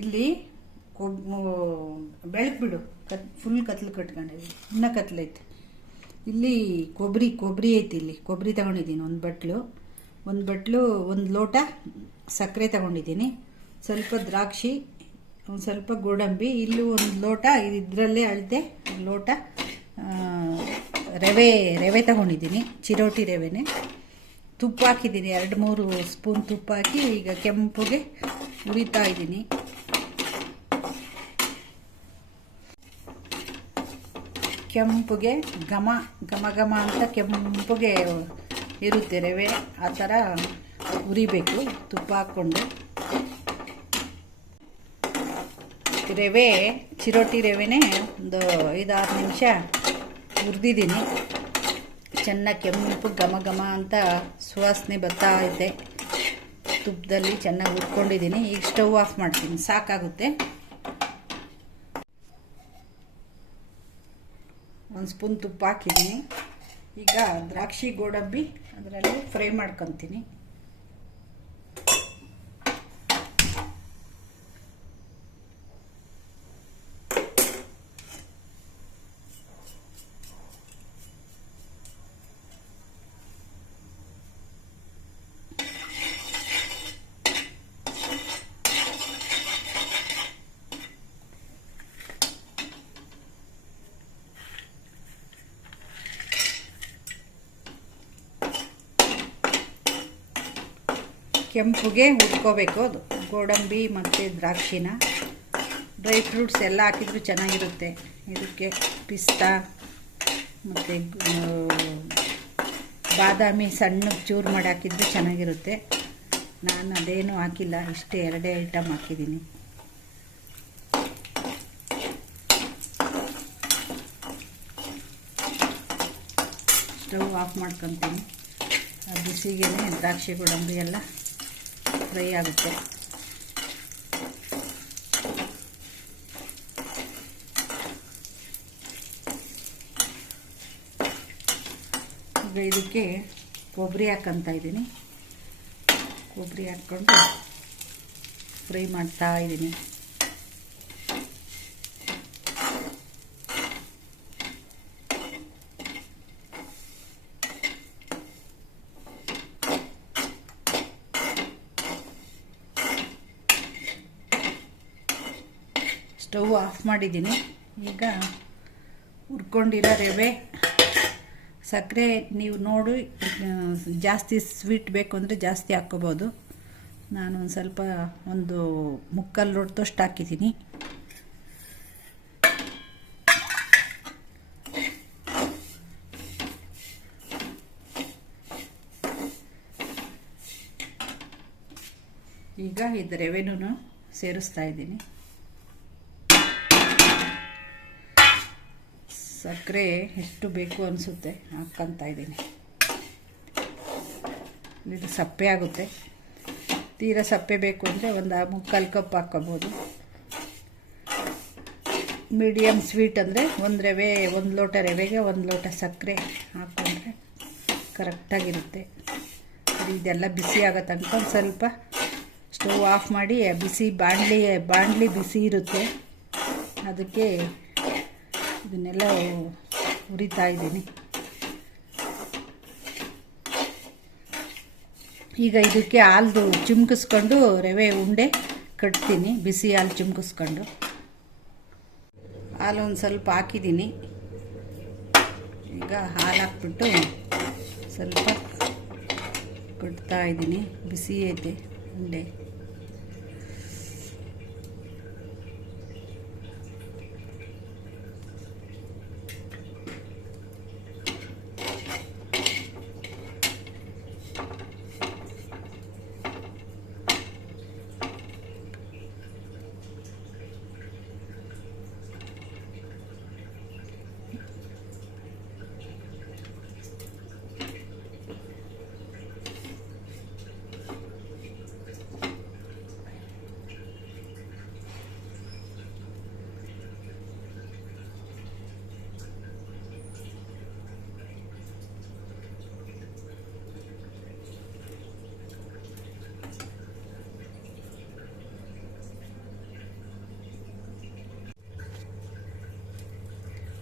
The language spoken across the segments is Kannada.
ಇಲ್ಲಿ ಕೊಬ್ ಬೆಳಕು ಬಿಡು. ಕತ್ ಫುಲ್ ಕತ್ಲು ಕಟ್ಕೊಂಡಿದ್ವಿ ಇನ್ನೂ ಕತ್ಲೈತೆ ಇಲ್ಲಿ ಕೊಬ್ಬರಿ ಕೊಬ್ಬರಿ ಐತಿ ಇಲ್ಲಿ. ಕೊಬ್ಬರಿ ತಗೊಂಡಿದ್ದೀನಿ ಒಂದು ಬಟ್ಲು. ಒಂದು ಬಟ್ಲು, ಒಂದು ಲೋಟ ಸಕ್ಕರೆ ತಗೊಂಡಿದ್ದೀನಿ. ಸ್ವಲ್ಪ ದ್ರಾಕ್ಷಿ, ಒಂದು ಸ್ವಲ್ಪ ಗೋಡಂಬಿ, ಇಲ್ಲಿ ಒಂದು ಲೋಟ, ಇದರಲ್ಲೇ ಅಳತೆ ಲೋಟ ರವೆ ರವೆ ತಗೊಂಡಿದ್ದೀನಿ. ಚಿರೋಟಿ ರವೆನೇ. ತುಪ್ಪ ಹಾಕಿದ್ದೀನಿ ಎರಡು ಮೂರು ಸ್ಪೂನ್ ತುಪ್ಪ ಹಾಕಿ ಈಗ ಕೆಂಪುಗೆ ಹುರಿತಾ ಇದ್ದೀನಿ. ಕೆಂಪುಗೆ ಘಮ ಘಮ ಘಮ ಅಂತ ಕೆಂಪುಗೆ ಇರುತ್ತೆ ರವೆ ಆ ಥರ ಉರಿಬೇಕು, ತುಪ್ಪ ಹಾಕ್ಕೊಂಡು. ರವೆ, ಚಿರೋಟಿ ರವೆನೇ ಒಂದು ಐದಾರು ನಿಮಿಷ ಹುರಿದಿದ್ದೀನಿ. ಚೆನ್ನಾಗಿ ಕೆಂಪು ಘಮ ಘಮ ಅಂತ ಸುವಾಸನೆ ಬರ್ತಾ ಇದೆ ತುಪ್ಪದಲ್ಲಿ ಚೆನ್ನಾಗಿ ಹುರ್ಕೊಂಡಿದ್ದೀನಿ. ಈಗ ಸ್ಟವ್ ಆಫ್ ಮಾಡ್ತೀನಿ. ಸಾಕಾಗುತ್ತೆ. ಒಂದು ಸ್ಪೂನ್ ತುಪ್ಪ ಹಾಕಿದ್ದೀನಿ ಈಗ ದ್ರಾಕ್ಷಿ ಗೋಡಂಬಿ ಅದರಲ್ಲಿ ಫ್ರೈ ಮಾಡ್ಕೊತೀನಿ. ಕೆಂಪುಗೆ ಹುರ್ಕೋಬೇಕು ಅದು. ಗೋಡಂಬಿ ಮತ್ತು ದ್ರಾಕ್ಷಿನ. ಡ್ರೈ ಫ್ರೂಟ್ಸ್ ಎಲ್ಲ ಹಾಕಿದ್ರು ಚೆನ್ನಾಗಿರುತ್ತೆ. ಇದಕ್ಕೆ ಪಿಸ್ತಾ, ಮತ್ತು ಬಾದಾಮಿ ಸಣ್ಣಗೆ ಚೂರು ಮಾಡಿ ಹಾಕಿದ್ರು ಚೆನ್ನಾಗಿರುತ್ತೆ. ನಾನು ಅದೇನು ಹಾಕಿಲ್ಲ. ಇಷ್ಟೇ ಎರಡೇ ಐಟಮ್ ಹಾಕಿದ್ದೀನಿ. ಸ್ಟವ್ ಆಫ್ ಮಾಡ್ಕೊತೀನಿ. ಬಿಸಿಗೆ ದ್ರಾಕ್ಷಿ, ಗೋಡಂಬಿ ಎಲ್ಲ. ಫ್ರೈ ಆಗುತ್ತೆ. ಈಗ ಇದಕ್ಕೆ ಕೊಬ್ಬರಿ ಹಾಕಂತ ಇದ್ದೀನಿ. ಕೊಬ್ಬರಿ ಹಾಕ್ಕೊಂಡು ಫ್ರೈ ಮಾಡ್ತಾ ಇದ್ದೀನಿ. ಸ್ಟವ್ ಆಫ್ ಮಾಡಿದ್ದೀನಿ. ಈಗ ಹುರ್ಕೊಂಡಿರೋ ರವೆ, ಸಕ್ಕರೆ ನೀವು ನೋಡಿ ಜಾಸ್ತಿ ಸ್ವೀಟ್ ಬೇಕು ಅಂದರೆ ಜಾಸ್ತಿ ಹಾಕ್ಕೋಬೋದು. ನಾನು ಒಂದು ಸ್ವಲ್ಪ ಒಂದು ಮುಕ್ಕಲ್ ರೊಟ್ಟಷ್ಟು ಹಾಕಿದ್ದೀನಿ. ಈಗ ಇದು ರವೆನೂ ಸೇರಿಸ್ತಾ ಇದ್ದೀನಿ. ಸಕ್ಕರೆ ಎಷ್ಟು ಬೇಕು ಅನಿಸುತ್ತೆ ಹಾಕ್ಕೊತಾ ಇದ್ದೀನಿ. ಇದು ಸಪ್ಪೆ ಆಗುತ್ತೆ. ತೀರಾ ಸಪ್ಪೆ ಬೇಕು ಅಂದರೆ ಒಂದು ಮುಕ್ಕಾಲು ಕಪ್ ಹಾಕ್ಕೊಬೋದು. ಮೀಡಿಯಮ್ ಸ್ವೀಟ್ ಅಂದರೆ ಒಂದು ರವೆ, ಒಂದು ಲೋಟ ರವೆಗೆ ಒಂದು ಲೋಟ ಸಕ್ಕರೆ ಹಾಕ್ಕೊಂಡ್ರೆ ಕರೆಕ್ಟಾಗಿರುತ್ತೆ ಇದೆಲ್ಲ ಬಿಸಿ ಆಗೋ ತನಕ ಸ್ವಲ್ಪ ಸ್ಟವ್ ಆಫ್ ಮಾಡಿ ಬಿಸಿ ಬಾಣಲಿ ಬಾಣಲಿ ಬಿಸಿ ಇರುತ್ತೆ. ಅದಕ್ಕೆ ಇದನ್ನೆಲ್ಲ ಹುರಿತಾ ಇದ್ದೀನಿ. ಈಗ ಇದಕ್ಕೆ ಹಾಲ್ದು ಚಿಮ್ಕಿಸ್ಕೊಂಡು ರವೆ ಉಂಡೆ ಕಟ್ತೀನಿ, ಬಿಸಿ ಹಾಲು ಚಿಮ್ಕಿಸ್ಕೊಂಡು. ಹಾಲು ಒಂದು ಸ್ವಲ್ಪ ಹಾಕಿದ್ದೀನಿ. ಈಗ ಹಾಲು ಹಾಕ್ಬಿಟ್ಟು ಸ್ವಲ್ಪ ಕಟ್ತಾ ಇದ್ದೀನಿ, ಬಿಸಿ ಐತೆ ಉಂಡೆ.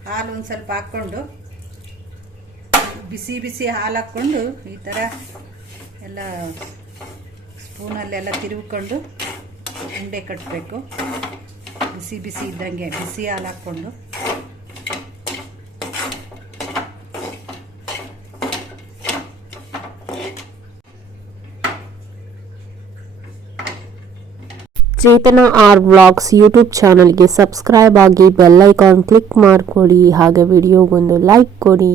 ಹಾಲು ಒಂದು ಸ್ವಲ್ಪ ಹಾಕ್ಕೊಂಡು ಬಿಸಿ ಬಿಸಿ ಹಾಲು ಹಾಕ್ಕೊಂಡು ಈ ಥರ ಎಲ್ಲ ಸ್ಪೂನಲ್ಲೆಲ್ಲ ತಿರುವ್ಕೊಂಡು ಉಂಡೆ ಕಟ್ಟಬೇಕು ಬಿಸಿ ಬಿಸಿ ಇದ್ದಂಗೆ ಬಿಸಿ ಹಾಲು ಹಾಕ್ಕೊಂಡು. ಚೇತನ ಆರ್ ವ್ಲಾಗ್ಸ್ ಯೂಟ್ಯೂಬ್ ಚಾನಲ್ಗೆ ಸಬ್ಸ್ಕ್ರೈಬ್ ಆಗಿ ಬೆಲ್ ಐಕಾನ್ ಕ್ಲಿಕ್ ಮಾಡಿಕೊಡಿ. ಹಾಗೆ ವಿಡಿಯೋಗೊಂದು ಲೈಕ್ ಕೊಡಿ.